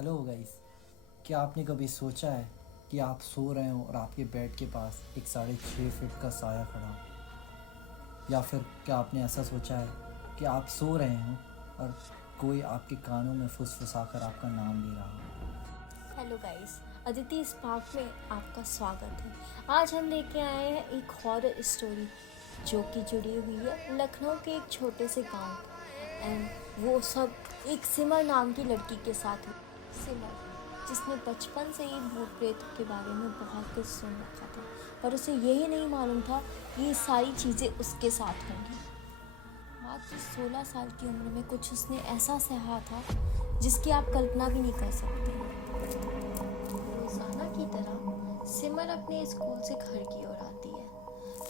Hello guys, क्या आपने कभी सोचा है कि आप सो रहे हो और आपके बेड के पास एक 6.5 फीट का साया खड़ा हो? या फिर क्या आपने ऐसा सोचा है कि आप सो रहे हो और कोई आपके कानों में फुसफुसा कर आपका नाम ले रहा हो? हेलो गाइस, अदिति स्पार्क में आपका स्वागत है। आज हम लेके आए हैं एक हॉरर स्टोरी जो कि जुड़ी हुई है लखनऊ के एक छोटे से गांव एंड वो सब एक सिमर नाम की लड़की के साथ हुई। सिमर जिसने बचपन से ही भूत प्रेत के बारे में बहुत कुछ सुन रखा था, पर उसे यही नहीं मालूम था कि ये सारी चीज़ें उसके साथ होंगी। मात्र 16 साल की उम्र में कुछ उसने ऐसा सहा था जिसकी आप कल्पना भी नहीं कर सकते। रोजाना की तरह सिमर अपने स्कूल से घर की ओर आती है।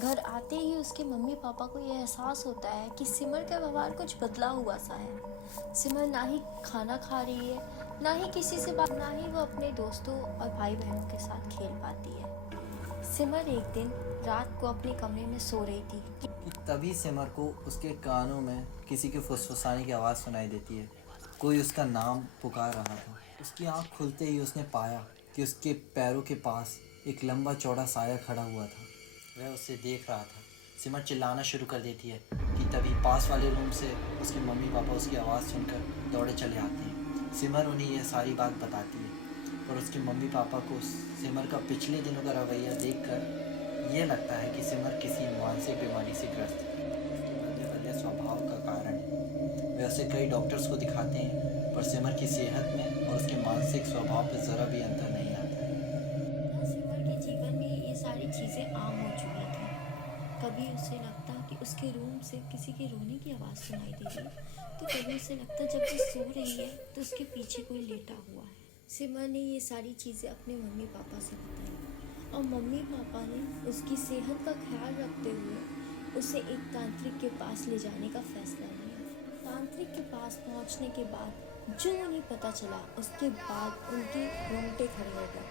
घर आते ही उसके मम्मी पापा को यह एहसास होता है कि सिमर का व्यवहार कुछ बदला हुआ सा है। सिमर ना ही खाना खा रही है, ना ही किसी से बात, ना ही वो अपने दोस्तों और भाई बहनों के साथ खेल पाती है। सिमर एक दिन रात को अपने कमरे में सो रही थी कि तभी सिमर को उसके कानों में किसी के फुसफुसाने की आवाज़ सुनाई देती है। कोई उसका नाम पुकार रहा था। उसकी आँख खुलते ही उसने पाया कि उसके पैरों के पास एक लंबा चौड़ा साया खड़ा हुआ था। वह उसे देख रहा था। सिमर चिल्लाना शुरू कर देती है कि तभी पास वाले रूम से उसके मम्मी पापा उसकी आवाज़ सुनकर दौड़े चले आते हैं। सिमर उन्हें यह सारी बात बताती है, पर उसके मम्मी पापा को सिमर का पिछले दिनों का रवैया देखकर ये लगता है कि सिमर किसी मानसिक बीमारी से ग्रस्त है। उसके बदले बदले स्वभाव का कारण है। वे उसे कई डॉक्टर्स को दिखाते हैं, पर सिमर की सेहत में और उसके मानसिक स्वभाव पर ज़रा भी अंतर नहीं आता है। सिमर के जीवन में ये सारी चीज़ें आम हो चुकी थी। कभी उसे लगता कि उसके रूम से किसी के रोने की आवाज़ सुनाई दे रही, तो कभी उसे लगता जब वो सो रही है तो उसके पीछे कोई लेटा हुआ है। सिमर ने ये सारी चीज़ें अपने मम्मी पापा से बताई और मम्मी पापा ने उसकी सेहत का ख्याल रखते हुए उसे एक तांत्रिक के पास ले जाने का फैसला लिया। तांत्रिक के पास पहुंचने के बाद जो उन्हें पता चला, उसके बाद उनके रोंगटे खड़े हो गए।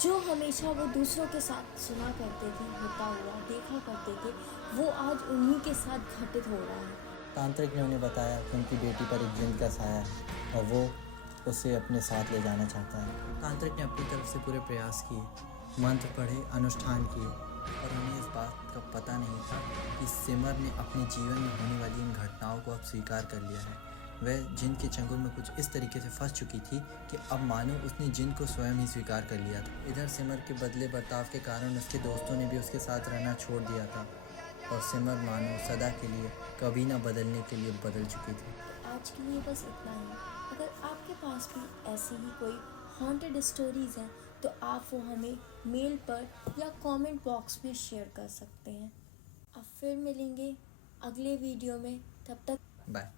जो हमेशा वो दूसरों के साथ सुना करते थे, होता हुआ देखा करते थे, वो आज उन्हीं के साथ घटित हो रहा है। तांत्रिक ने उन्हें बताया कि उनकी बेटी पर एक जिन का साया है और वो उसे अपने साथ ले जाना चाहता है। तांत्रिक ने अपनी तरफ से पूरे प्रयास किए, मंत्र पढ़े, अनुष्ठान किए, पर उन्हें इस बात का पता नहीं था कि सिमर ने अपने जीवन में होने वाली इन घटनाओं को अब स्वीकार कर लिया है। वह जिन के चंगुल में कुछ इस तरीके से फंस चुकी थी कि अब मानो उसने जिन को स्वयं ही स्वीकार कर लिया था। इधर सिमर के बदले बर्ताव के कारण उसके दोस्तों ने भी उसके साथ रहना छोड़ दिया था और सिमर मानो सदा के लिए कभी ना बदलने के लिए बदल चुकी थी। तो आज के लिए बस इतना ही। अगर आपके पास भी ऐसी ही कोई हॉन्टेड स्टोरीज हैं तो आप वो हमें मेल पर या कमेंट बॉक्स में शेयर कर सकते हैं। अब फिर मिलेंगे अगले वीडियो में, तब तक बाय।